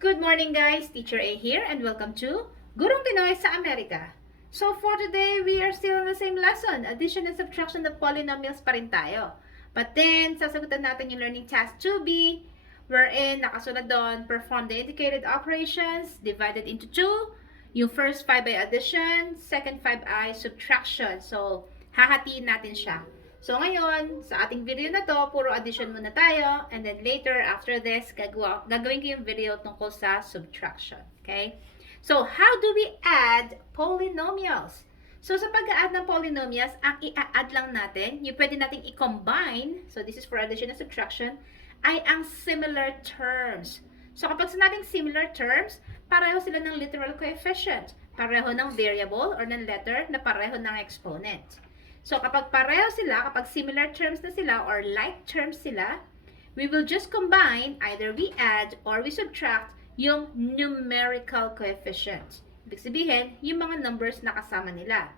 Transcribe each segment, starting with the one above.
Good morning guys, Teacher A here and welcome to Gurong Pinoy sa Amerika. So for today, we are still on the same lesson, addition and subtraction of polynomials pa rin tayo. But then, sasagutan natin yung learning task 2B, wherein nakasunod doon, perform the indicated operations, divided into 2, yung first 5 ay addition, second 5 ay subtraction. So, hahatiin natin siya. So ngayon, sa ating video na to, puro addition muna tayo. And then later, after this, gagawin ko yung video tungkol sa subtraction. Okay? So, how do we add polynomials? So, sa pag-add ng polynomials, ang i-add lang natin, yung pwede nating i-combine, so this is for addition and subtraction, ay ang similar terms. So, kapag sinabing similar terms, pareho sila ng literal coefficient. Pareho ng variable or ng letter na pareho ng exponent. So, kapag pareho sila, kapag similar terms na sila or like terms sila, we will just combine, either we add or we subtract yung numerical coefficient. Ibig sabihin, yung mga numbers na kasama nila.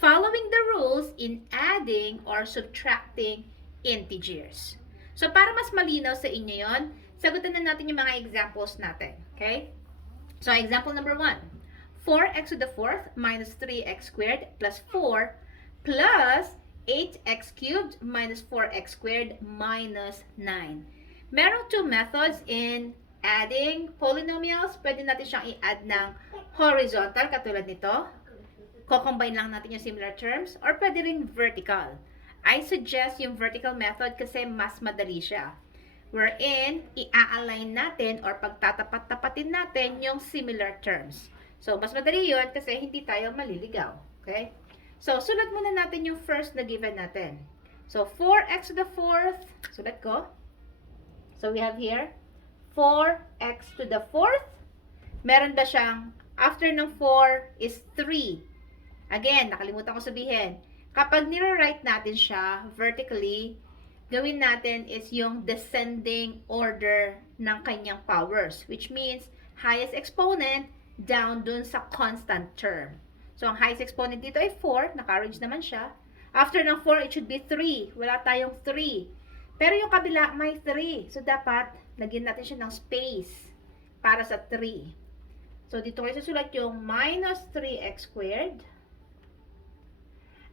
Following the rules in adding or subtracting integers. So, para mas malinaw sa inyo yon, sagutan na natin yung mga examples natin. Okay? So, example number 1. 4x to the 4th minus 3x squared plus 4 plus 8x cubed minus 4x squared minus 9. Merong two methods in adding polynomials. Pwede natin siyang i-add ng horizontal, katulad nito. Ko-combine lang natin yung similar terms. Or pwede rin vertical. I suggest yung vertical method kasi mas madali siya. Wherein, i-align natin or pagtatapat-tapatin natin yung similar terms. So, mas madali yun kasi hindi tayo maliligaw. Okay? So, sulat muna natin yung first na given natin. So, 4x to the 4th. Sulat ko. So, we have here 4x to the 4th. Meron ba siyang, after ng 4 is 3. Again, nakalimutan ko sabihin. Kapag nire-write natin siya vertically, gawin natin is yung descending order ng kanyang powers. Which means, highest exponent down dun sa constant term. So, ang highest exponent dito ay 4. Naka-arrange naman siya. After ng 4, it should be 3. Wala tayong 3. Pero yung kabila, may 3. So, dapat, lagyan natin siya ng space para sa 3. So, dito kayo susulat yung minus 3x squared.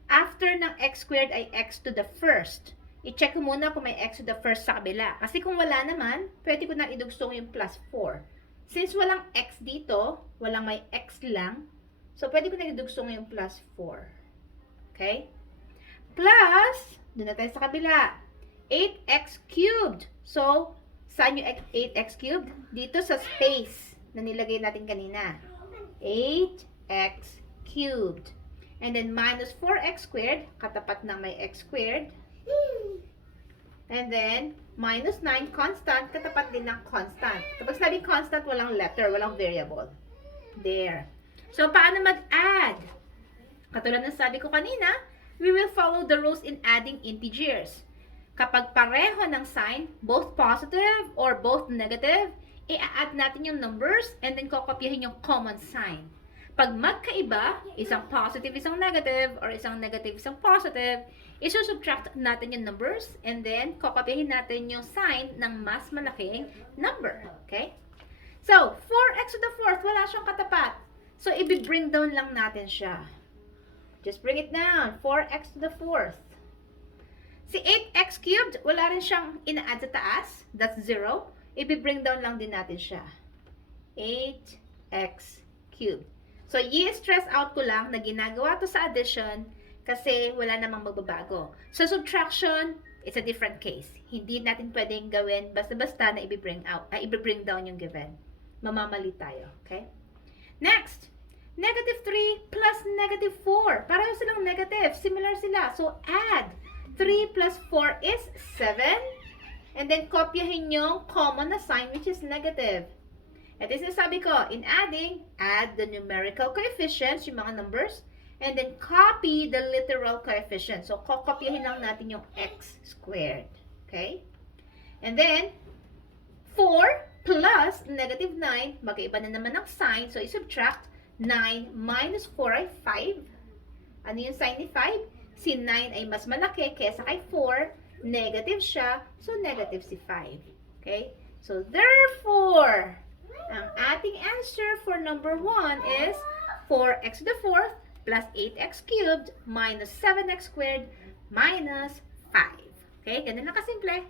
After ng x squared ay x to the first. I-check ko muna kung may x to the first sa kabila. Kasi kung wala naman, pwede ko na idugsong yung plus 4. Since walang x dito, walang may x lang, so, pwede ko na idugsong yung plus 4. Okay? Plus, doon na tayo sa kabila. 8x cubed. So, saan yung 8x cubed? Dito sa space na nilagay natin kanina. 8x cubed. And then, minus 4x squared. Katapat ng may x squared. And then, minus 9 constant. Katapat din ng constant. Kapag sabing constant, walang letter, walang variable. There. So, paano mag-add? Katulad ng sabi ko kanina, we will follow the rules in adding integers. Kapag pareho ng sign, both positive or both negative, i-add natin yung numbers and then kokopyahin yung common sign. Pag magkaiba, isang positive, isang negative, or isang negative, isang positive, isusubtract natin yung numbers and then kokopyahin natin yung sign ng mas malaking number. Okay? So, 4x to the 4th, wala siyang katapat. So, i-bring down lang natin siya. Just bring it down. 4x to the 4th. Si 8x cubed, wala rin siyang ina-add sa taas. That's 0. I-bring down lang din natin siya. 8x cubed. So, i-stress out ko lang na ginagawa to sa addition kasi wala namang magbabago. So, subtraction, it's a different case. Hindi natin pwedeng gawin basta-basta na i-bring down yung given. Mamamali tayo. Okay? Next, negative 3 plus negative 4. Pareho silang negative. Similar sila. So, add. 3 plus 4 is 7. And then, kopyahin yung common na sign which is negative. At is sabi ko, in adding, add the numerical coefficients, yung mga numbers, and then copy the literal coefficients. So, kopyahin lang natin yung x squared. Okay? And then, 4 plus negative 9, magkaiba na naman ng sign, so i-subtract 9 minus 4 ay 5. Ano yung sign ni 5? Si 9 ay mas malaki kesa kay 4, negative siya, so negative si 5. Okay? So, therefore, ang ating answer for number 1 is 4x to the 4th plus 8x cubed minus 7x squared minus 5. Okay, ganun lang kasimple.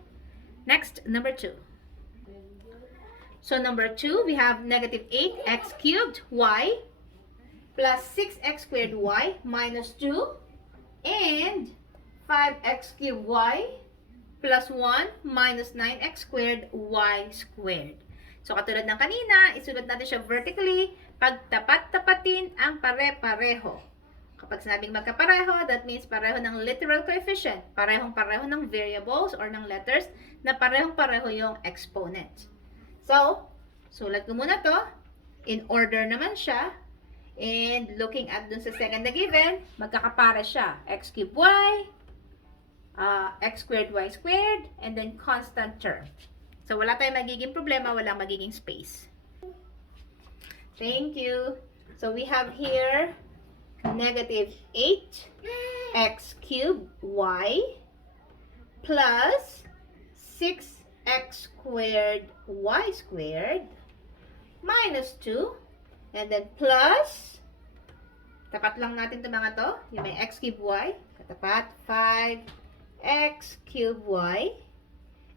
Next, number 2. So, number 2, we have negative 8x cubed y plus 6x squared y minus 2 and 5x cubed y plus 1 minus 9x squared y squared. So, katulad ng kanina, isulat natin siya vertically pag tapat-tapatin ang pare-pareho. Kapag sinabing magkapareho, that means pareho ng literal coefficient. Parehong-pareho ng variables or ng letters na parehong-pareho yung exponent. So, sulat ko muna to. In order naman siya. And looking at dun sa second na given, magkakapare siya. X cubed y, x squared y squared, and then constant term. So, wala tayong magiging problema, walang magiging space. Thank you. So, we have here negative 8x cubed y plus 6x squared y squared minus 2 and then plus, tapat lang natin ito mga to, yung may x cubed y, katapat, 5x cubed y,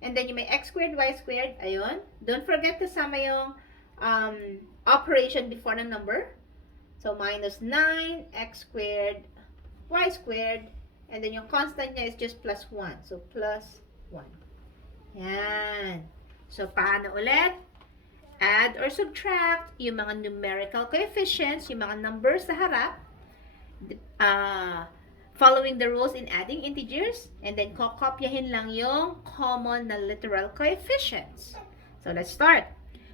and then yung may x squared y squared, ayun. Don't forget kasama yung operation before ng number. So, minus 9x squared y squared, and then yung constant niya is just plus 1. So, plus 1. Yan. So, paano ulit? Add or subtract yung mga numerical coefficients, yung mga numbers sa harap, following the rules in adding integers, and then kokopyahin lang yung common na literal coefficients. So, let's start.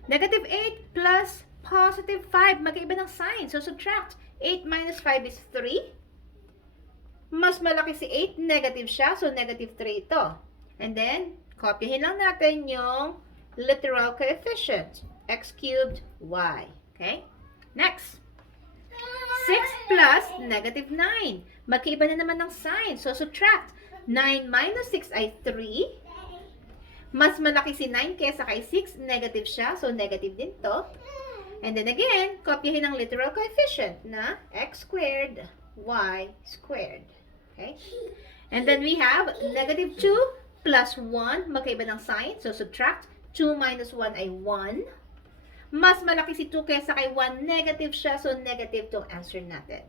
Negative 8 plus positive 5, magkaiba ng sign. So, subtract. 8 minus 5 is 3. Mas malaki si 8, negative siya. So, negative 3 ito. And then, kopyahin lang natin yung literal coefficient. X cubed y. Okay? Next. 6 plus negative 9. Magkaiba na naman ng sign. So, subtract. 9 minus 6 ay 3. Mas malaki si 9 kesa kay 6. Negative siya. So, negative din to. And then again, kopyahin ang literal coefficient na x squared y squared. Okay? And then we have negative 2 plus 1. Magkaiba ng sign. So, subtract. 2 minus 1 ay 1. Mas malaki si 2 kesa kay 1, negative siya, so negative tong answer natin.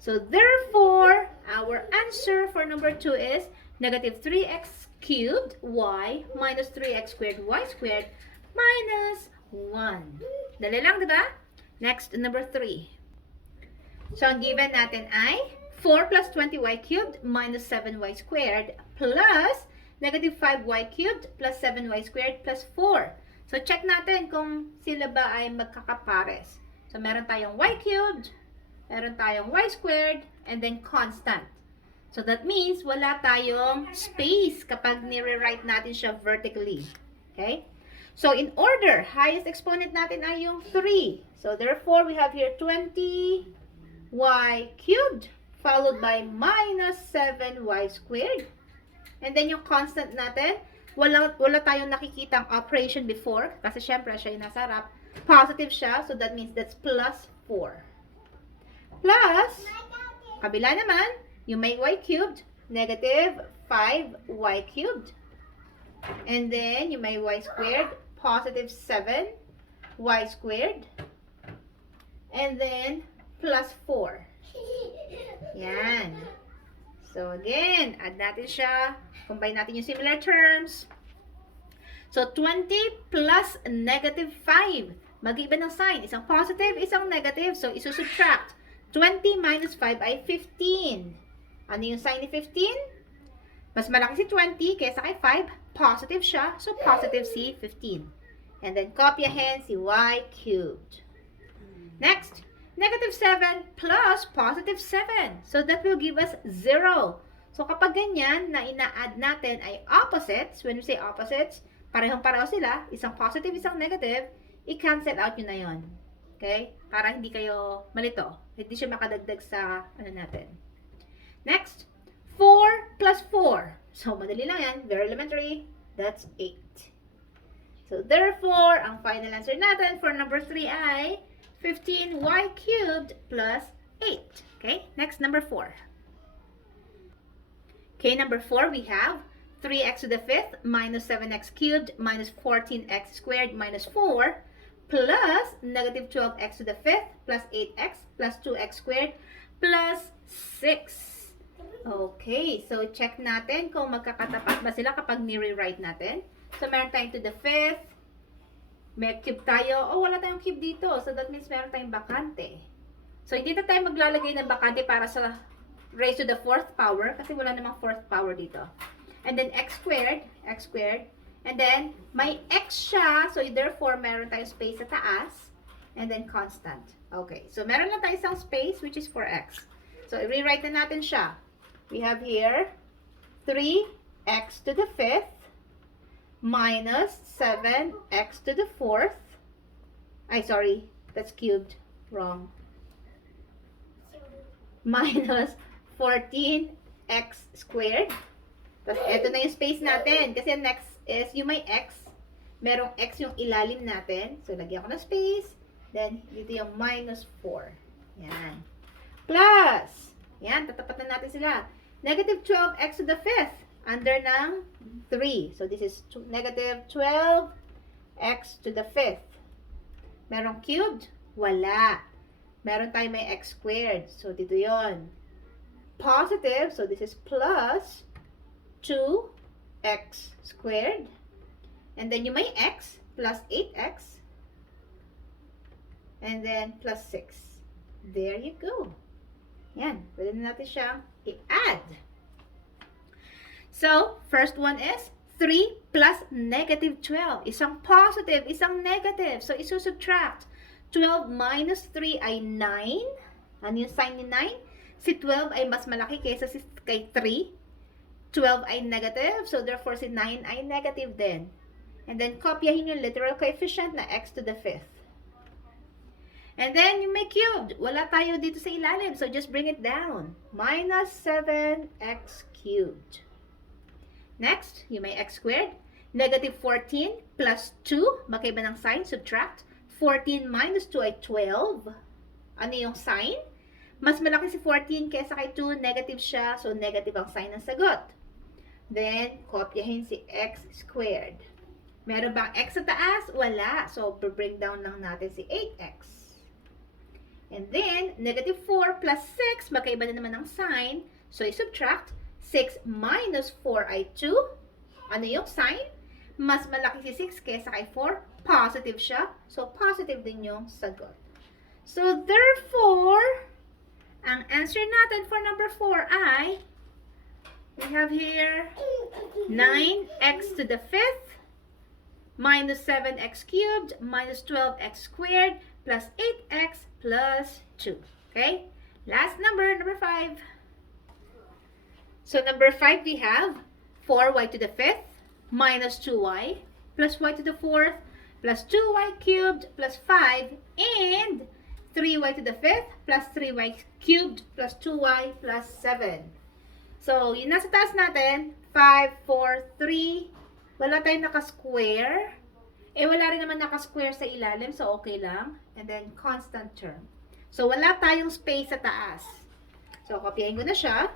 So, therefore, our answer for number 2 is negative 3x cubed y minus 3x squared y squared minus 1. Dali lang, diba? Next, number 3. So, ang given natin ay 4 plus 20y cubed minus 7y squared plus negative 5y cubed plus 7y squared plus 4. So, check natin kung sila ba ay magkakapares. So, meron tayong y cubed, meron tayong y squared, and then constant. So, that means wala tayong space kapag nire-write natin siya vertically. Okay? So, in order, highest exponent natin ay yung 3. So, therefore, we have here 20y cubed followed by minus 7y squared. And then, yung constant natin, wala tayong nakikitang operation before kasi syempre siya yung nasa harap. Positive siya, so that means that's plus 4. Plus, kabila naman, yung may y cubed, negative 5y cubed. And then, yung may y squared, positive 7y squared. And then, plus 4. Yan. So, again, add natin siya. Combine natin yung similar terms. So, 20 plus negative 5. Mag-iiba ng sign. Isang positive, isang negative. So, isusubtract. 20 minus 5 ay 15. Ano yung sign ni 15? Mas malaki si 20 kaysa kay 5. Positive siya. So, positive si 15. And then, kopyahin si y cubed. Next. Negative 7 plus positive 7. So, that will give us 0. So, kapag ganyan na ina-add natin ay opposites, when we say opposites, parehong-pareho sila, isang positive, isang negative, i-cancel out nyo na yun. Okay? Para hindi kayo malito. Hindi siya makadagdag sa ano natin. Next, 4 plus 4. So, madali lang yan. Very elementary. That's 8. So, therefore, ang final answer natin for number 3 ay 15y cubed plus 8. Okay, next, number 4. Okay, number 4, we have 3x to the 5th minus 7x cubed minus 14x squared minus 4 plus negative 12x to the 5th plus 8x plus 2x squared plus 6. Okay, so check natin kung magkakatapat ba sila kapag ni-rewrite natin. So, meron tayong to the 5th, may cube tayo. Oh, wala tayong cube dito. So, that means meron tayong bakante. So, hindi na tayo maglalagay ng bakante para sa raised to the 4th power kasi wala namang 4th power dito. And then, x squared. And then, may x siya. So, therefore, meron tayong space sa taas. And then, constant. Okay. So, meron lang tayo isang space which is for x. So, rewrite na natin siya. We have here 3x to the 5th minus 7x to the 4th. Ay, sorry. That's cubed. Wrong. Minus 14x squared. Tapos, eto na yung space natin. Kasi next is yung may x. Merong x yung ilalim natin. So, lagyan ko ng space. Then, dito yung minus 4. Yan. Plus. Yan, tatapat na natin sila. Negative 12x to the 5th. Under ng 3. So, this is negative 12x to the 5th. Merong cubed? Wala. Meron tayo may x squared. So, dito yon. Positive. So, this is plus 2x squared. And then, yung may x plus 8x. And then, plus 6. There you go. Yan. Pwede na natin siyang i-add. So, first one is 3 plus negative 12. Isang positive, isang negative. So, isusubtract. 12 minus 3 ay 9. Ano yung sign ni 9? Si 12 ay mas malaki kaysa kay 3. 12 ay negative. So, therefore, si 9 ay negative din. And then, kopyahin yung literal coefficient na x to the 5th. And then, yung may cubed. Wala tayo dito sa ilalim. So, just bring it down. Minus 7x cubed. Next, yung may x squared. Negative 14 plus 2. Magkaiba ng sign. Subtract. 14 minus 2 ay 12. Ano yung sign? Mas malaki si 14 kaysa kay 2. Negative siya. So, negative ang sign ng sagot. Then, kopyahin si x squared. Meron bang x sa taas? Wala. So, bring down lang natin si 8x. And then, negative 4 plus 6. Magkaiba na naman ng sign. So, i-subtract. 6 minus 4 ay 2. Ano yung sign? Mas malaki si 6 kaysa kay 4. Positive siya. So, positive din yung sagot. So, therefore, ang answer natin for number 4 ay, we have here 9x to the 5th minus 7x cubed minus 12x squared plus 8x plus 2. Okay? Last number, number 5. So, number 5, we have 4y to the 5th minus 2y plus y to the 4th plus 2y cubed plus 5 and 3y to the 5th plus 3y cubed plus 2y plus 7. So, yun nasa taas natin, 5, 4, 3. Wala tayong naka-square. Wala rin naman naka-square sa ilalim, so okay lang. And then, constant term. So, wala tayong space sa taas. So, kopyahin ko na siya.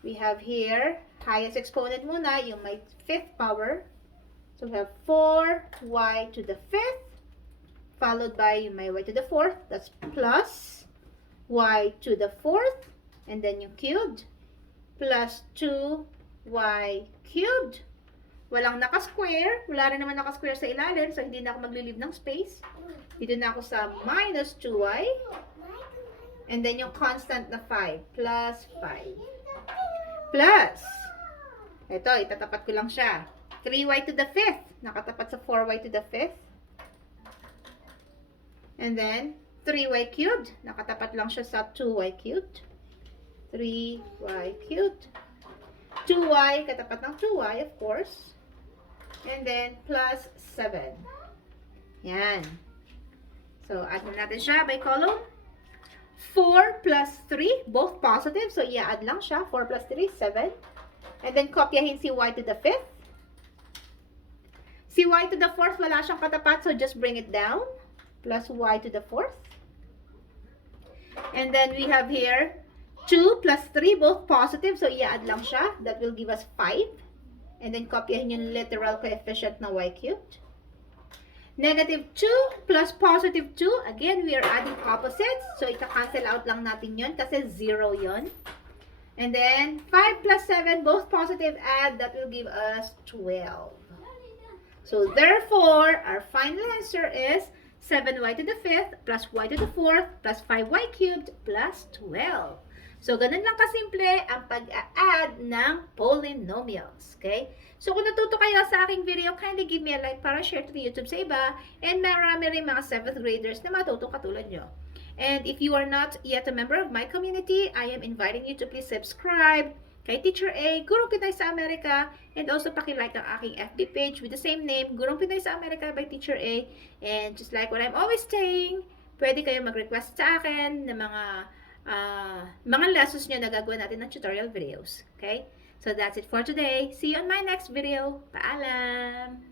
We have here, highest exponent muna, yung may 5th power. So, we have 4y to the 5th, followed by yung may y to the 4th. That's plus y to the 4th, and then yung cubed, plus 2y cubed. Walang naka-square. Wala rin naman naka-square sa ilalim, so hindi na ako magli-leave ng space. Dito na ako sa minus 2y. And then yung constant na 5, plus 5. Plus, ito, itatapat ko lang siya. 3y to the 5th. Nakatapat sa 4y to the 5th. And then, 3y cubed. Nakatapat lang siya sa 2y cubed. 3y cubed. 2y, katapat ng 2y, of course. And then, plus 7. Yan. So, add na natin siya by column. 4 plus 3, both positive. So, i-add lang siya. 4 plus 3, 7. And then, kopyahin si y to the 5th. Si y to the fourth, wala siyang katapat, so just bring it down. Plus y to the fourth. And then we have here 2 plus 3, both positive, so i-add lang siya. That will give us 5. And then kopyahin yung literal coefficient na y cubed. Negative 2 plus positive 2. Again, we are adding opposites. So, ika-cancel out lang natin yun kasi 0 yun. And then, 5 plus 7, both positive, add. That will give us 12. So, therefore, our final answer is 7y to the 5th plus y to the 4th plus 5y cubed plus 12. So, ganun lang kasimple ang pag-a-add ng polynomials. Okay? So, kung natuto kayo sa aking video, kindly give me a like para share to the YouTube sa iba. And marami rin mga 7th graders na matutong katulad nyo. And if you are not yet a member of my community, I am inviting you to please subscribe kay Teacher A, Gurong Pinoy sa Amerika. And also, pakilike ang aking FB page with the same name, Gurong Pinoy sa Amerika by Teacher A. And just like what I'm always saying, pwede kayo mag-request sa akin ng mga lessons nyo na gagawin natin ng tutorial videos. Okay? So that's it for today. See you on my next video. Paalam!